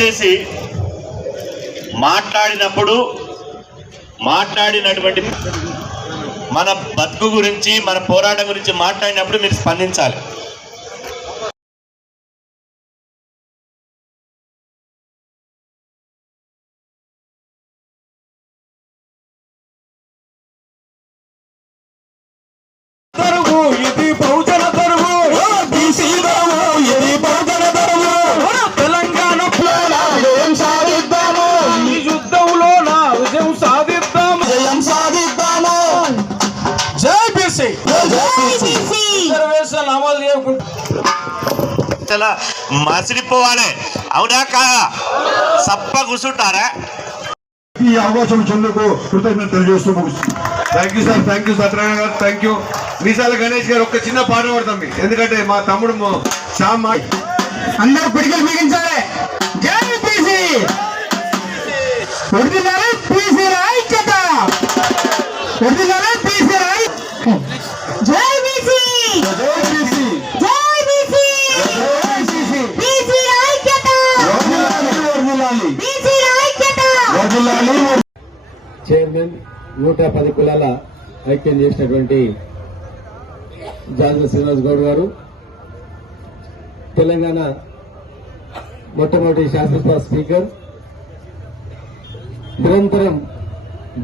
దయచేసి మాట్లాడినటువంటి మన బతుకు గురించి మన పోరాటం గురించి మాట్లాడినప్పుడు మీరు స్పందించాలి. మసిలిపోవాలి, అవునా కాదా? సప్ప కూర్చుంటారా? ఈ అవకాశం ఇచ్చేందుకు కృతజ్ఞతలు తెలియజేస్తూ thank you sir, thank you Satyanarayana గారు, థ్యాంక్ యూ. మీసాల గణేష్ గారు ఒక చిన్న పాట పడతాం, ఎందుకంటే మా తమ్ముడు శ్యామ్ అందరూ పిడికలు బిగించాలి. జై బీసీ, ఒరిజినల్ బీసీ ఐక్యత, ఒరిజినల్ బీసీ జై బీసీ, జై బీసీ, జై బీసీ, బీసీ ఐక్యత, బీసీ ఐక్యత. చైర్మన్ 110 కులాల ఐక్యం చేసినటువంటి జాజల శ్రీనివాస్ గౌడ్ గారు, తెలంగాణ మొట్టమొదటి శాసనసభ స్పీకర్, నిరంతరం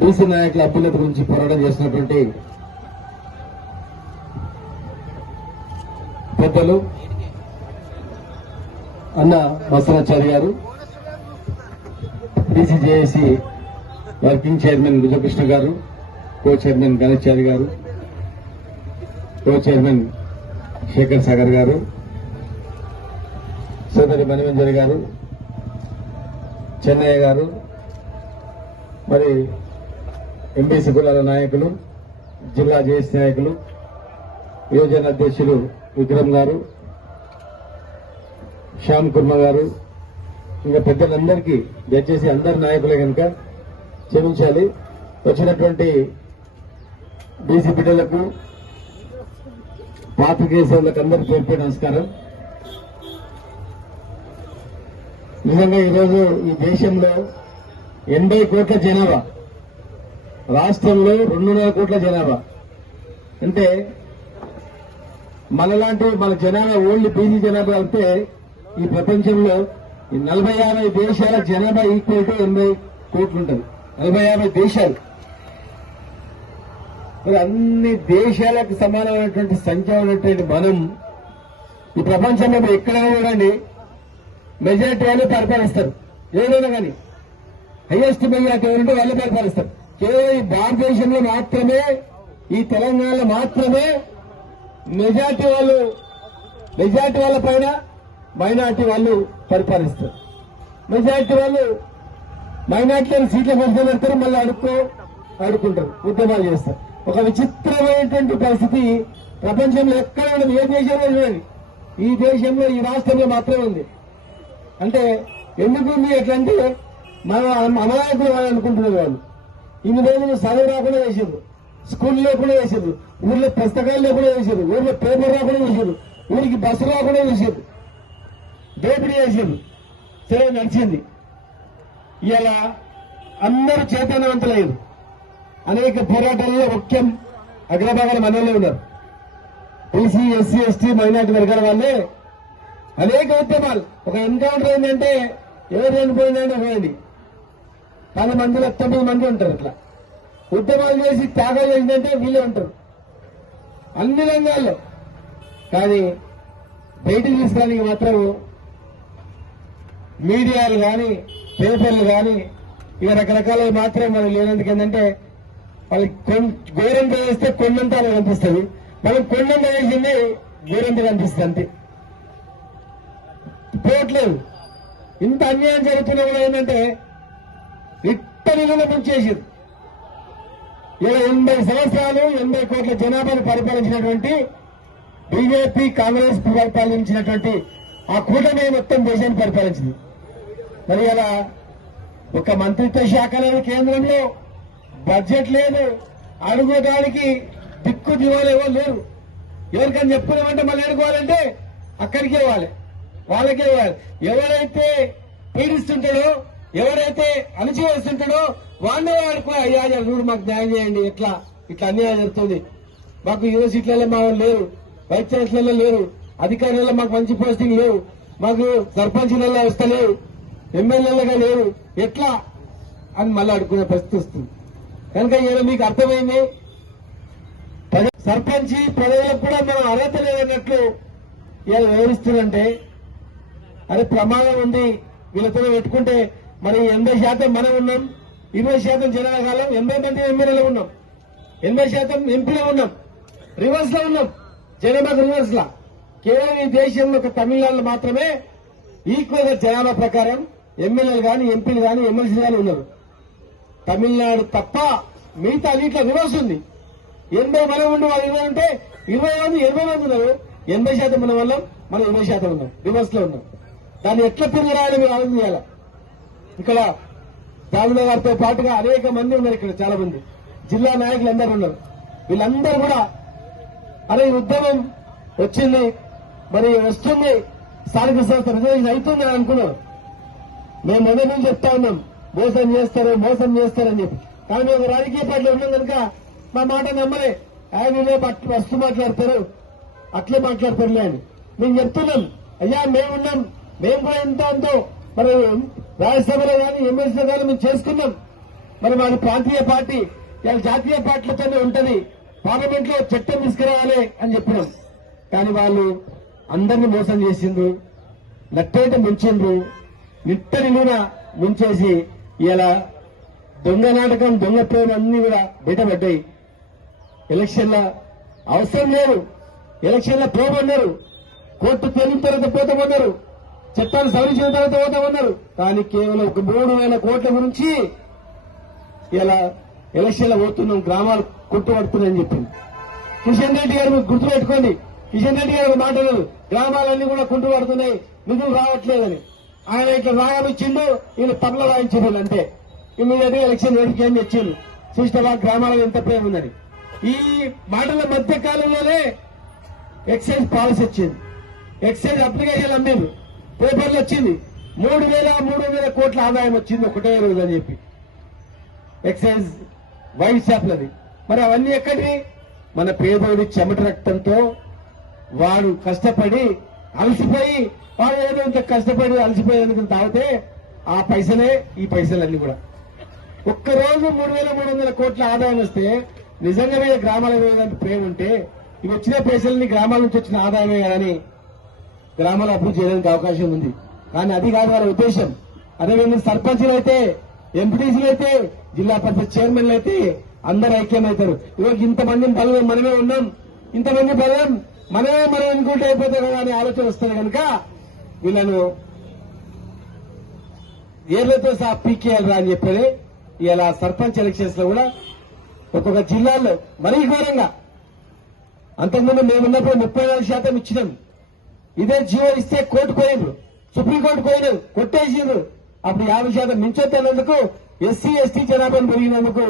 బీసీ నాయకుల అభ్యున్నతి గురించి పోరాటం చేసినటువంటి పెద్దలు అన్న మస్తానాచారి గారు, బీసీజేఏసీ వర్కింగ్ చైర్మన్ విజయకృష్ణ గారు, కో చైర్మన్ గణేశారి గారు, కో చైర్మన్ శేఖర్ సాగర్ గారు, సోదరి మణిమంజరి గారు, చెన్నయ్య గారు, మరి ఎంబీసీ కులాల నాయకులు, జిల్లా జేఏసీ నాయకులు, యువజన అధ్యక్షులు విక్రమ్ గారు, శ్యామ్ కుర్మ గారు, ఇంకా పెద్దలందరికీ దయచేసి అందరి నాయకులే కనుక క్షమించాలి. వచ్చినటువంటి బీసీ బిడ్డలకు, పాత్రికేయ సోదరులకు అందరికీ పేరు నమస్కారం. నిజంగా ఈరోజు ఈ దేశంలో 80 కోట్ల జనాభా, రాష్ట్రంలో 2.5 కోట్ల జనాభా, అంటే మన జనాభా ఓన్లీ బీసీ జనాభా అంటే ఈ ప్రపంచంలో 40-50 దేశాల జనాభా ఈక్వల్ టు 80 కోట్లు ఉంటుంది. 40-50 దేశాలు, మరి అన్ని దేశాలకు సమానమైనటువంటి సంఖ్య ఉన్నటువంటి మనం ఈ ప్రపంచంలో ఎక్కడైనా చూడండి మెజారిటీ వాళ్ళు పరిపాలిస్తారు. ఏదైనా కానీ హైయెస్ట్ మెజారిటీ ఎవరంటే వాళ్ళు పరిపాలిస్తారు. కేవలం ఈ భారతదేశంలో మాత్రమే, ఈ తెలంగాణలో మాత్రమే మెజారిటీ వాళ్ళ పైన మైనార్టీ వాళ్ళు పరిపాలిస్తారు. మెజారిటీ వాళ్ళు మైనార్టీలను సీట్ల మధ్య పెడతారు, మళ్ళీ అడుక్కుంటారు, ఉద్యమాలు చేస్తారు. ఒక విచిత్రమైనటువంటి పరిస్థితి ప్రపంచంలో ఎక్కడ ఉండదు. ఏ దేశంలో చూడండి, ఈ దేశంలో ఈ రాష్ట్రంలో మాత్రమే ఉంది. అంటే ఎందుకు ఉంది ఎట్లంటే మన అమాయకులు వాళ్ళు అనుకుంటున్నారు. వాళ్ళు ఇన్ని రోజులు చదువు రాకుండా చేసారు, స్కూల్ లేకుండా చేసారు, ఊర్లో పుస్తకాలు లేకుండా చేసారు, ఊర్లో పేపర్ రాకుండా చేసారు, ఊరికి బస్సు రాకుండా చేసారు, దోపిడీ చేసారు. సరే నడిచింది. ఇలా అందరూ చైతన్యవంతులయ్యారు. అనేక పోరాటాల్లో ముఖ్యం అగ్రభాగాల మనలో ఉన్నారు. బీసీ, ఎస్సీ, ఎస్టీ, మైనార్టీ వర్గాల వాళ్ళే అనేక ఉద్యమాలు. ఒక ఎన్కౌంటర్ ఏంటంటే ఎవరు చనిపోయిందంటే పోయింది 10 మందిలో 9 మంది ఉంటారు. ఇట్లా ఉద్యమాలు చేసి త్యాగాలు చేసిందంటే వీళ్ళే ఉంటారు అన్ని రంగాల్లో. కానీ బయటికి తీసుకోవడానికి మాత్రం మీడియాలు కానీ, పేపర్లు కానీ, ఇక రకరకాల మాత్రం మనం లేనందుకు ఏంటంటే వాళ్ళకి గోరంత వేస్తే కొండంత కనిపిస్తుంది, మనం కొండంత వేసింది గోరంత కనిపిస్తుంది, అంతే. పోవట్లేదు. ఇంత అన్యాయం జరుగుతున్నా కూడా ఏంటంటే ఇట్టనిలో ముంచేసింది. ఇలా 80 సంవత్సరాలు 80 కోట్ల జనాభాను పరిపాలించినటువంటి బీజేపీ, కాంగ్రెస్ పరిపాలించినటువంటి ఆ కూటమి మొత్తం దేశాన్ని పరిపాలించింది. మరి అలా ఒక మంత్రిత్వ శాఖ లేదు, కేంద్రంలో బడ్జెట్ లేదు, అడుగుదానికి దిక్కు దివాలు ఎవరు లేరు. ఎవరికని చెప్పుకున్నామంటే మళ్ళీ అడుకోవాలంటే అక్కడికే ఇవ్వాలి, వాళ్ళకే ఇవ్వాలి. ఎవరైతే పీడిస్తుంటాడో, ఎవరైతే అణచివేస్తుంటాడో వాడినే వాడుకుని అయ్యా చూడు మాకు న్యాయం చేయండి, ఇట్లా అన్యాయం జరుగుతుంది, మాకు యూనివర్సిటీలలో మా వాళ్ళు లేరు, వైస్ ఛాన్సలర్లో లేరు, అధికారులలో మాకు మంచి పోస్టింగ్ లేవు, మాకు సర్పంచ్లలో వస్తలేవు, ఎమ్మెల్యేలుగా లేవు, ఎట్లా అని మళ్ళీ అడుక్కునే పరిస్థితి వస్తుంది. కనుక ఈయన మీకు అర్థమైంది, సర్పంచ్ పదవులకు కూడా మనం అర్హత లేదన్నట్లు ఇలా వివరిస్తుందంటే అది ప్రమాదం ఉంది. వీళ్ళతో పెట్టుకుంటే మరి 80% మనం ఉన్నాం, 20% జనాల కాలం, 80 మంది ఎమ్మెల్యేలు ఉన్నాం, 80% ఎంపీలో ఉన్నాం, రివర్స్ లో ఉన్నాం, జనాభా రివర్స్ లా. కేవలం ఈ దేశంలో ఒక తమిళనాడులో మాత్రమే ఈక్వల్ గా జనాభా ప్రకారం ఎమ్మెల్యేలు కానీ ఎంపీలు కానీ ఎమ్మెల్సీలు కానీ ఉన్నారు. తమిళనాడు తప్ప మిగతా అన్నింటిలో రివర్స్ ఉంది. 80 మనం ఉండి వాళ్ళు 20 ఉంటే 20 మంది 80 మంది ఉన్నారు, 80% మన వల్ల మనం 20% ఉన్నాం, రివర్స్ లో ఉన్నాం. దాన్ని ఎట్లా తిరిగి రాయాలి మీరు ఆలోచన చేయాలి. ఇక్కడ రాజుల గారితో పాటుగా అనేక మంది ఉన్నారు, ఇక్కడ చాలా మంది జిల్లా నాయకులు అందరూ ఉన్నారు. వీళ్ళందరూ కూడా అరే ఉద్యమం వచ్చింది, మరి వస్తుంది, స్థానిక సంస్థ రిజర్వేషన్ అవుతుంది అని అనుకున్నారు. మేము మొదటి నుంచి చెప్తా ఉన్నాం మోసం చేస్తారని చెప్పి. కానీ మేము రాజకీయ పార్టీలో ఉన్నాం కనుక మా మాట నమ్మలే. ఆయన వస్తు మాట్లాడతారు, అట్లే మాట్లాడతారులే అని మేము చెప్తున్నాం. అయ్యా మేమున్నాం, మేము కూడా ఎంత అంతో మరి రాజ్యసభలో కానీ ఎమ్మెల్సీలో కానీ మేము చేసుకున్నాం. మరి మాది ప్రాంతీయ పార్టీ, ఇలా జాతీయ పార్టీలతోనే ఉంటది, పార్లమెంట్ లో చట్టం తీసుకురావాలి అని చెప్పినాం. కానీ వాళ్ళు అందరినీ మోసం చేసిండ్రు, నట్టేట ముంచిండ్రు, నిట్టనిలున ముంచేసి ఇలా దొంగ నాటకం, దొంగ ప్రేమ అన్ని కూడా బయటపడ్డాయి. ఎలక్షన్ల అవసరం లేదు, ఎలక్షన్ల పోమన్నారు, కోర్టు తేలిన తర్వాత పోతామన్నారు, చట్టాలు సవరించిన తర్వాత పోతామన్నారు. కానీ కేవలం ఒక 3,000 కోట్ల గురించి ఇలా ఎలక్షన్ల పోతున్నాం, గ్రామాలు కొట్టుబడుతున్నాయని చెప్పింది కిషన్ రెడ్డి గారు. మీకు గుర్తుపెట్టుకోండి, కిషన్ రెడ్డి గారు మాటలు గ్రామాలన్నీ కూడా కుంటుపడుతున్నాయి, నిధులు రావట్లేదని. ఆయన ఇట్లా రాగం ఇచ్చిండు, వీళ్ళు తబల వాయించిండు అంతే. ఇమీడియట్ గా ఎలక్షన్ నోటిఫికేషన్ తెచ్చిండు, సిస్టమాబాద్ గ్రామాలలో ఎంత ప్రేమ ఉందని. ఈ మాటల మధ్య కాలంలోనే ఎక్సైజ్ పాలసీ వచ్చింది, ఎక్సైజ్ అప్లికేషన్ అమ్మింది, పేపర్లు వచ్చింది, 3,300 కోట్ల ఆదాయం వచ్చింది ఒకటే రోజు అని చెప్పి ఎక్సైజ్ వైన్ షాప్లది. మరి అవన్నీ ఎక్కడి? మన పేదోడి చెమట రక్తంతో వాడు కష్టపడి అలసిపోయి, వాడు ఏదో ఇంత కష్టపడి అలసిపోయేందుకు తాగితే ఆ పైసలే ఈ పైసలన్నీ కూడా. ఒక్కరోజు 3,300 కోట్ల ఆదాయం వస్తే నిజంగా మీద గ్రామాల మీద ప్రేమ ఉంటే ఇవి వచ్చిన పైసలని గ్రామాల నుంచి వచ్చిన ఆదాయమే కానీ గ్రామాలు అభివృద్ధి చేయడానికి అవకాశం ఉంది. కానీ అది కాదు వాళ్ళ ఉద్దేశం. అదేవిధంగా సర్పంచులు అయితే, ఎంపీటీసీలు అయితే, జిల్లా పరిషత్ చైర్మన్లు అయితే అందరూ ఐక్యమవుతారు. ఇవాళ ఇంతమంది బలం మనమే ఉన్నాం, ఇంతమంది బలం మనం అనుకుంటే అయిపోతాం కదా అనే ఆలోచన వస్తుంది కనుక వీళ్ళను ఏళ్లతో సహా పీకేయాలి రా అని చెప్పేది. ఇలా సర్పంచ్ ఎలక్షన్స్ లో కూడా ఒక్కొక్క జిల్లాల్లో మరీ ఘోరంగా, అంతకుముందు మేమున్నప్పుడు 34% ఇచ్చినాం. ఇదే జీవో ఇస్తే కోర్టు పోయిండ్రు, సుప్రీంకోర్టు పోయినారు, కొట్టేసిండ్రు. అప్పుడు 50% మించొద్దన్నందుకు ఎస్సీ ఎస్టీ జనాభాను పెరిగినందుకు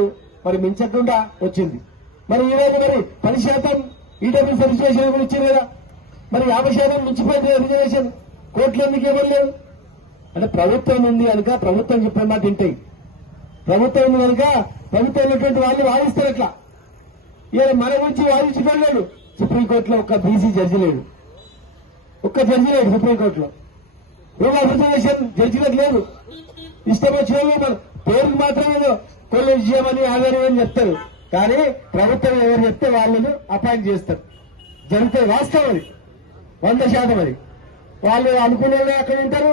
మరి మించకుండా వచ్చింది. మరి ఈ రోజు మరి 10% ఈడబ్ల్యూ రిజర్వేషన్ కూడా ఇచ్చింది కదా, మరి 50% మించిపోయింది రిజర్వేషన్, కోర్టులు ఎందుకు ఇవ్వలేదు అంటే ప్రభుత్వం ఉంది కనుక ప్రభుత్వం చెప్పే మాట తింటాయి. ప్రభుత్వం ఉంది కనుక ప్రభుత్వం ఉన్నటువంటి వాళ్ళు వాదిస్తారు. అట్లా ఇలా మన గురించి వాదించుకోలేడు. సుప్రీంకోర్టులో ఒక్క బీసీ జడ్జి లేడు, ఒక్క జడ్జి లేడు సుప్రీంకోర్టులో. రూరల్ రిజర్వేషన్ జడ్జిలకు లేదు. ఇష్టం వచ్చిన మన పేరుకు మాత్రమే కొల్ల విజయమని ఆధారమని చెప్తారు. కానీ ప్రభుత్వం ఎవరు చెప్తే వాళ్ళను అపాయింట్ చేస్తారు. జరిగితే వాస్తవం అది 100% అది. వాళ్ళు అనుకునే అక్కడ ఉంటారు,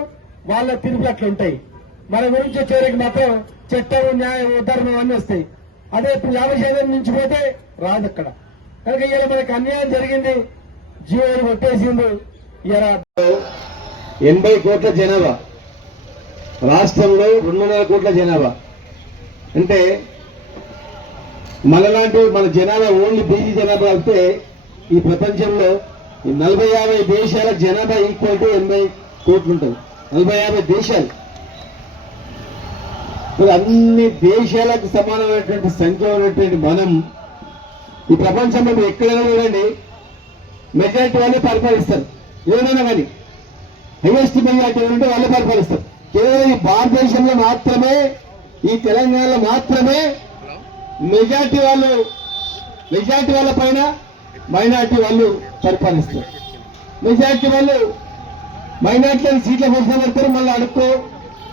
వాళ్ళ తీర్పులు అట్లా ఉంటాయి. మన గురించి వచ్చేవరకు మాత్రం చట్టం, న్యాయం, ధర్మం అన్నీ వస్తాయి. అదే ఇప్పుడు 50% మించిపోతే రాదు అక్కడ. కనుక ఇలా మనకు అన్యాయం జరిగింది, జీవోలు కొట్టేసిండు. ఇలా 80 కోట్ల జనాభా, రాష్ట్రంలో 200 కోట్ల జనాభా అంటే మనలాంటి మన జనాభా ఓన్లీ బీసీ జనాభా అయితే ఈ ప్రపంచంలో 40-50 దేశాల జనాభా ఈక్వల్ టు 80 కోట్లు ఉంటుంది. 40-50 దేశాలు, మరి అన్ని దేశాలకు సమానమైనటువంటి సంఖ్య ఉన్నటువంటి మనం ఈ ప్రపంచంలో మీరు ఎక్కడైనా చూడండి మెజారిటీ వాళ్ళే పరిపాలిస్తారు. ఏదైనా కానీ హైయెస్ట్ మెజారిటీ ఉంటే వాళ్ళే పరిపాలిస్తారు. కేవలం ఈ భారతదేశంలో మాత్రమే, ఈ తెలంగాణలో మాత్రమే మెజార్టీ వాళ్ళ పైన మైనార్టీ వాళ్ళు పరిపాలిస్తారు. మెజార్టీ వాళ్ళు మైనార్టీలను సీట్ల కోసం పెడతారు, మళ్ళీ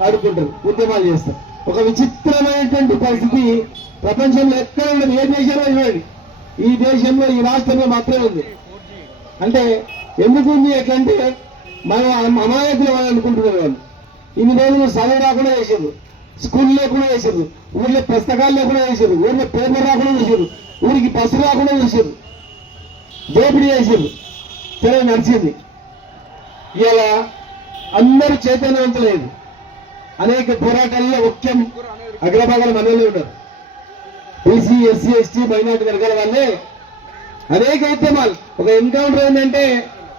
అడుక్కుంటారు, ఉద్యమాలు చేస్తారు. ఒక విచిత్రమైనటువంటి పరిస్థితి ప్రపంచంలో ఎక్కడ ఉండదు. ఏ దేశంలో ఇవ్వండి, ఈ దేశంలో ఈ రాష్ట్రంలో మాత్రమే ఉంది. అంటే ఎందుకు ఉంది ఎట్లంటే మన అమాయకులు వాళ్ళు అనుకుంటున్నారు. వాళ్ళు ఇన్ని రోజులు చదువు రాకుండా చేశారు, స్కూల్ లేకుండా చేశారు, ఊర్లో పుస్తకాలు లేకుండా చేశారు, ఊర్లో పేపర్ రాకుండా చేశారు, ఊరికి బస్సు రాకుండా చేశారు, దోపిడీ చేశారు. సరే నడిచింది. ఇలా అందరూ చైతన్యవంతులేదు. అనేక పోరాటాల్లో ముఖ్యం అగ్రభాగాల మనలో ఉన్నారు. బీసీ, ఎస్సీ, ఎస్టీ, మైనార్టీ వర్గాల వాళ్ళే అనేక ఉద్యమాలు. ఒక ఎన్కౌంటర్ ఏంటంటే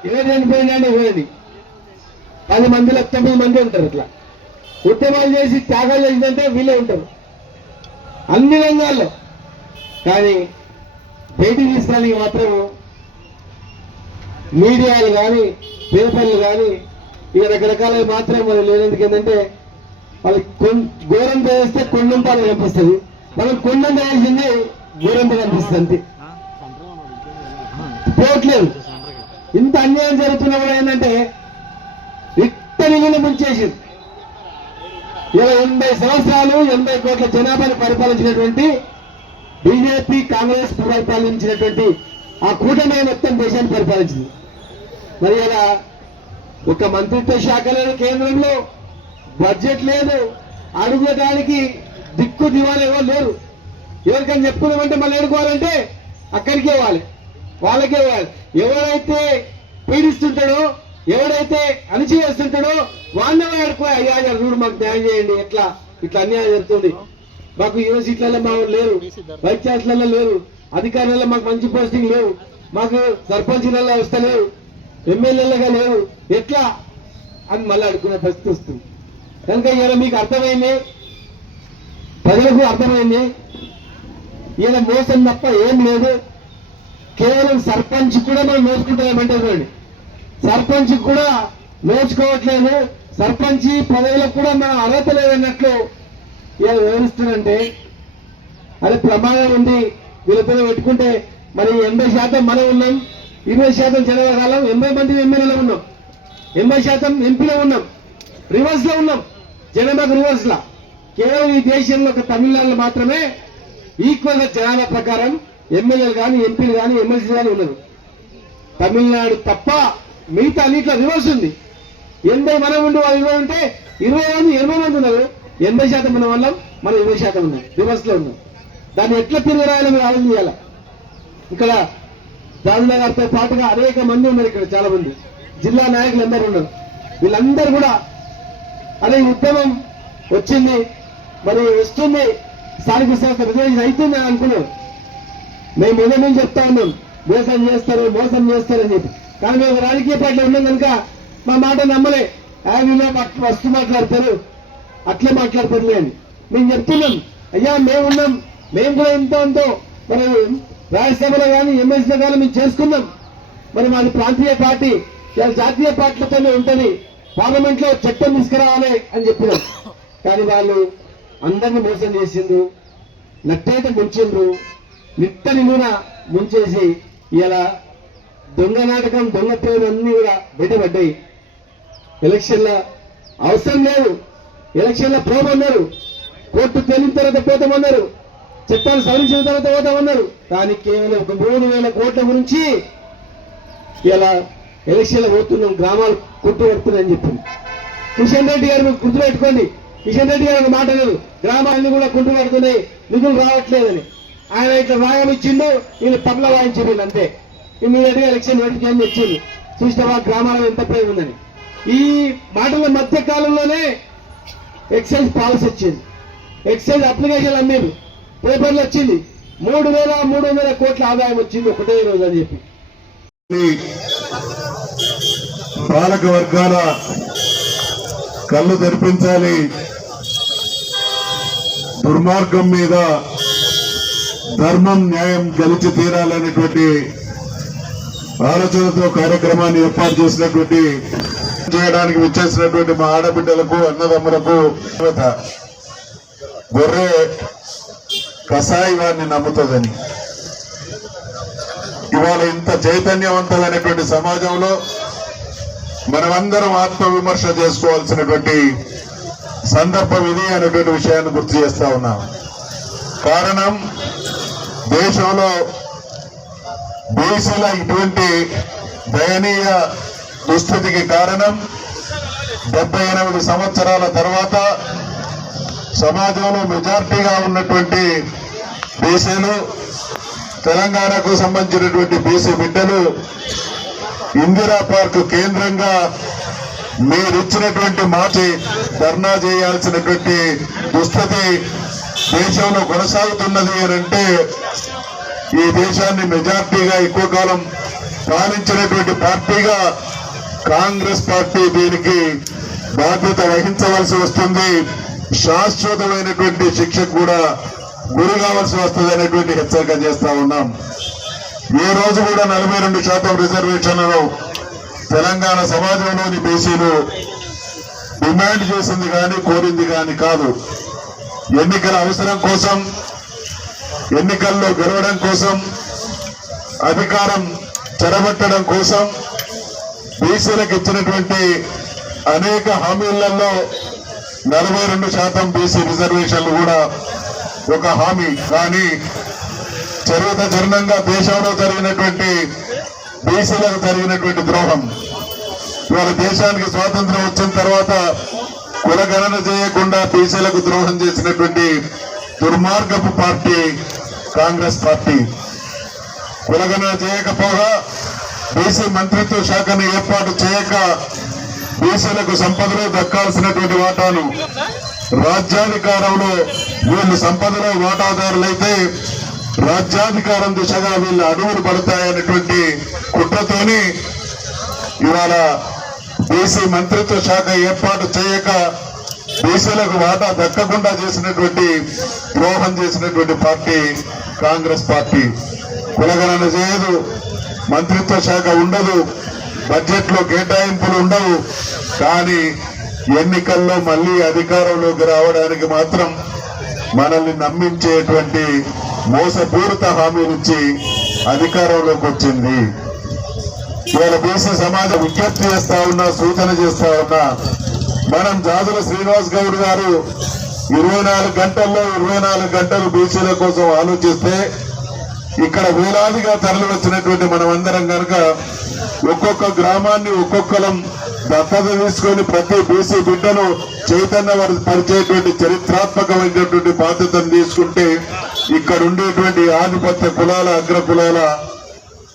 22 పోయిందంటే 10 మందిలో 9 మంది ఉంటారు. ఇట్లా ఉద్యమాలు చేసి త్యాగాలు చేసిందంటే వీళ్ళే ఉంటారు అన్ని రంగాల్లో. కానీ బయటికి తీసుకురానికి మాత్రం మీడియాలు కానీ పేపర్లు కానీ ఇక రకరకాల మాత్రం మరి లేనందుకు ఏంటంటే వాళ్ళకి ఘోరంత వేస్తే కొండంతాలు కనిపిస్తుంది, మనం కొండంత వేసింది ఘోరంత కనిపిస్తుంది. అంతే పోవట్లేదు. ఇంత అన్యాయం జరుగుతున్నా కూడా ఏంటంటే ఇట్టనిగిన ముంచేసింది. ఇలా 80 సంవత్సరాలు 80 కోట్ల జనాభాను పరిపాలించినటువంటి బీజేపీ, కాంగ్రెస్ పరిపాలించినటువంటి ఆ కూటమి మొత్తం దేశాన్ని పరిపాలించింది. మరి ఇలా ఒక మంత్రిత్వ శాఖ లేదు, కేంద్రంలో బడ్జెట్ లేదు, అడుగుదానికి దిక్కు దివాలు ఎవరు లేరు. ఎవరికైనా చెప్పుకున్నామంటే మళ్ళీ ఎడుకోవాలంటే అక్కడికే ఇవ్వాలి, వాళ్ళకే ఇవ్వాలి. ఎవరైతే పీడిస్తుంటాడో, ఎవరైతే అణిచివేస్తుంటాడో వాడిని అడుకో, అయ్యా చూడు మాకు న్యాయం చేయండి, ఇట్లా అన్యాయం జరుగుతుంది, మాకు యూనివర్సిటీలలో మా లేరు, వైస్ ఛాన్సలర్లో లేరు, అధికారులలో మాకు మంచి పోస్టింగ్ లేవు, మాకు సర్పంచ్లలో వస్తలేవు, ఎమ్మెల్యేలుగా లేవు, ఎట్లా అని మళ్ళీ అడుక్కునే పరిస్థితి వస్తుంది. కనుక ఇలా మీకు అర్థమైంది, ప్రజలకు అర్థమైంది, ఈయన మోసం తప్ప ఏం లేదు. కేవలం సర్పంచ్ కూడా మనం నోచుకుంటామంటే చూడండి, సర్పంచ్ కూడా నోచుకోవట్లేదు, సర్పంచ్ పదవులకు కూడా మన అర్హత లేదన్నట్లు ఇలా వివరిస్తుందంటే అది ప్రమాదం ఉంది. వీళ్ళతో పెట్టుకుంటే మరి 80% మనం ఉన్నాం, 20% జనకాలం, 80 మంది ఎమ్మెల్యేలో ఉన్నాం, 80% ఎంపీలో ఉన్నాం, రివర్స్ లో ఉన్నాం, జనాభాకు రివర్స్ లా. కేవలం ఈ దేశంలో ఒక తమిళనాడులో మాత్రమే ఈక్వల్ గా జనాభా ప్రకారం ఎమ్మెల్యేలు కానీ, ఎంపీలు కానీ, ఎమ్మెల్సీలు కానీ ఉన్నారు. తమిళనాడు తప్ప మిగతా అన్నిట్లో రివర్స్ ఉంది. 80 మనం ఉండి వాళ్ళు 20 ఉంటే 20 మంది 80 మంది ఉన్నారు. 80% మన వాళ్ళం, మనం 20% ఉన్నాం, రివర్స్ లో ఉన్నాం. దాన్ని ఎట్లా తిరిగి రాయాలో మీరు ఆలోచన చేయాలి. ఇక్కడ దాదుల గారితో పాటుగా అనేక మంది ఉన్నారు, ఇక్కడ చాలా మంది జిల్లా నాయకులు అందరూ ఉన్నారు. వీళ్ళందరూ కూడా అనే ఉద్యమం వచ్చింది, మరి వస్తుంది, స్థానిక సంస్థ రిజర్వేషన్ అవుతుంది అని అనుకున్నాం. మేము మొదటి నుంచి చెప్తా ఉన్నాం, మోసం చేస్తారని చెప్పి. కానీ మేము రాజకీయ పార్టీలో ఉన్నాం కనుక మా మాట నమ్మలే. వీళ్ళు వస్తు మాట్లాడతారు, అట్లే మాట్లాడతారు అని మేము చెప్తున్నాం. అయ్యా మేమున్నాం, మేము కూడా ఎంతో మరి రాజ్యసభలో కానీ, ఎమ్మెల్సీలో కానీ మేము చేసుకున్నాం. మరి మాది ప్రాంతీయ పార్టీ, జాతీయ పార్టీలతోనే ఉంటుంది, పార్లమెంట్ లో చట్టం తీసుకురావాలి అని చెప్పినాం. కానీ వాళ్ళు అందరినీ మోసం చేసిండ్రు, నట్టేట ముంచిండ్రు, నిట్టని నూనె ముంచేసి ఇలా దొంగ నాటకం, దొంగ పేరు అన్ని కూడా బయటపడ్డాయి. ఎలక్షన్ల అవసరం లేదు, ఎలక్షన్ల పోమన్నారు, కోర్టు తేలిన తర్వాత పోతామన్నారు, చట్టాలు సవరించిన తర్వాత పోతామన్నారు. కానీ కేవలం ఒక 3,000 కోట్ల గురించి ఇలా ఎలక్షన్లు పోతున్నాం, గ్రామాలు కొట్టుబడుతున్నాయని చెప్పింది కిషన్ రెడ్డి గారు. మీకు గుర్తుపెట్టుకోండి, కిషన్ రెడ్డి గారు ఒక మాట లేదు, గ్రామాలన్నీ కూడా కొట్టుబడుతున్నాయి, నిధులు రావట్లేదని. ఆయన ఇట్లా రాగం ఇచ్చిండు, వీళ్ళు తబలా వాయించారు, అంతే. ఇమీడియట్ గా ఎలక్షన్ నోటిఫికేషన్ ఇచ్చింది, చూసినవా గ్రామాలలో ఎంత ప్రేమ ఉందని. ఈ మాటల మధ్య కాలంలోనే ఎక్సైజ్ పాలసీ వచ్చింది, ఎక్సైజ్ అప్లికేషన్ అమ్మేది, పేపర్లు వచ్చింది, 3,300 కోట్ల ఆదాయం వచ్చింది ఒకటే రోజు అని చెప్పి. పాలక వర్గాల కళ్ళు తెరిపించాలి, దుర్మార్గం మీద ధర్మం న్యాయం గెలిచి తీరాలనేటువంటి ఆలోచనతో కార్యక్రమాన్ని ఏర్పాటు చేసినటువంటి చేయడానికి విచ్చేసినటువంటి మా ఆడబిడ్డలకు అన్నదమ్ములకు గొర్రె కసాయి వారిని నమ్ముతుందని ఇవాళ ఇంత చైతన్యవంతమైనటువంటి సమాజంలో మనమందరం ఆత్మవిమర్శ చేసుకోవాల్సినటువంటి సందర్భం ఇది అనేటువంటి విషయాన్ని గుర్తు చేస్తా ఉన్నాం. కారణం దేశంలో బీసీల ఇటువంటి దయనీయ దుస్థితికి కారణం 78 సంవత్సరాల తర్వాత సమాజంలో మెజార్టీగా ఉన్నటువంటి బీసీలు, తెలంగాణకు సంబంధించినటువంటి బీసీ బిడ్డలు ఇందిరా పార్క్ కేంద్రంగా మీరిచ్చినటువంటి మార్చి ధర్నా చేయాల్సినటువంటి దుస్థితి దేశంలో కొనసాగుతున్నది అని అంటే ఈ దేశాన్ని మెజార్టీగా ఎక్కువ కాలం పాలించినటువంటి పార్టీగా కాంగ్రెస్ పార్టీ దీనికి బాధ్యత వహించవలసి వస్తుంది. శాశ్వతమైనటువంటి శిక్షకు కూడా గురి కావాల్సి వస్తుంది అనేటువంటి హెచ్చరిక చేస్తా ఉన్నాం. ఈ రోజు కూడా 42% రిజర్వేషన్లను తెలంగాణ సమాజంలోని బీసీలు డిమాండ్ చేసింది కానీ కోరింది కానీ కాదు. ఎన్నికల అవసరం కోసం, ఎన్నికల్లో గెలవడం కోసం, అధికారం చెరబట్టడం కోసం బీసీలకు ఇచ్చినటువంటి అనేక హామీలలో 42% బీసీ రిజర్వేషన్లు కూడా ఒక హామీ. కానీ చరిత్రగా దేశంలో జరిగినటువంటి బీసీలకు జరిగినటువంటి ద్రోహం, ఇవాళ దేశానికి స్వాతంత్రం వచ్చిన తర్వాత కులగణన చేయకుండా బీసీలకు ద్రోహం చేసినటువంటి దుర్మార్గపు పార్టీ కాంగ్రెస్ పార్టీ. కులగణన చేయకపోగా, బీసీ మంత్రిత్వ శాఖను ఏర్పాటు చేయక బీసీలకు సంపదలో దక్కాల్సినటువంటి వాటాను రాజ్యాధికారంలో వీళ్ళు సంపదలో వాటాదారులైతే రాజ్యాధికారం దిశగా వీళ్ళు అడుగులు పడతాయనేటువంటి కుట్రతోని ఇవాళ బీసీ మంత్రిత్వ శాఖ ఏర్పాటు చేయక బీసీలకు వాటా దక్కకుండా చేసినటువంటి ద్రోహం చేసినటువంటి పార్టీ కాంగ్రెస్ పార్టీ. కులగణన చేయదు, మంత్రిత్వ శాఖ ఉండదు, బడ్జెట్ లో కేటాయింపులు ఉండవు. కానీ ఎన్నికల్లో మళ్ళీ అధికారంలోకి రావడానికి మాత్రం మనల్ని నమ్మించేటువంటి మోసపూరిత హామీలిచ్చి అధికారంలోకి వచ్చింది. ఇవాళ బీసీ సమాజం విజ్ఞప్తి చేస్తా ఉన్నా, సూచన చేస్తా ఉన్నా, మనం జాజుల శ్రీనివాస్ గౌడ్ గారు 24 గంటల్లో 24 గంటలు బీసీల కోసం ఆలోచిస్తే ఇక్కడ వేలాదిగా తరలి వచ్చినటువంటి మనమందరం కనుక ఒక్కొక్క గ్రామాన్ని ఒక్కొక్కలం దత్తత తీసుకొని ప్రతి బీసీ బిడ్డను చైతన్య పరిచేటువంటి చరిత్రాత్మకమైనటువంటి బాధ్యతను తీసుకుంటే ఇక్కడ ఉండేటువంటి ఆధిపత్య కులాల, అగ్ర కులాల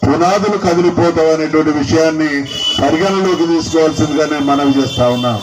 పునాదులు కదిలిపోతాం అనేటువంటి విషయాన్ని పరిగణలోకి తీసుకోవాల్సిందిగా నేను మనవి చేస్తా ఉన్నా.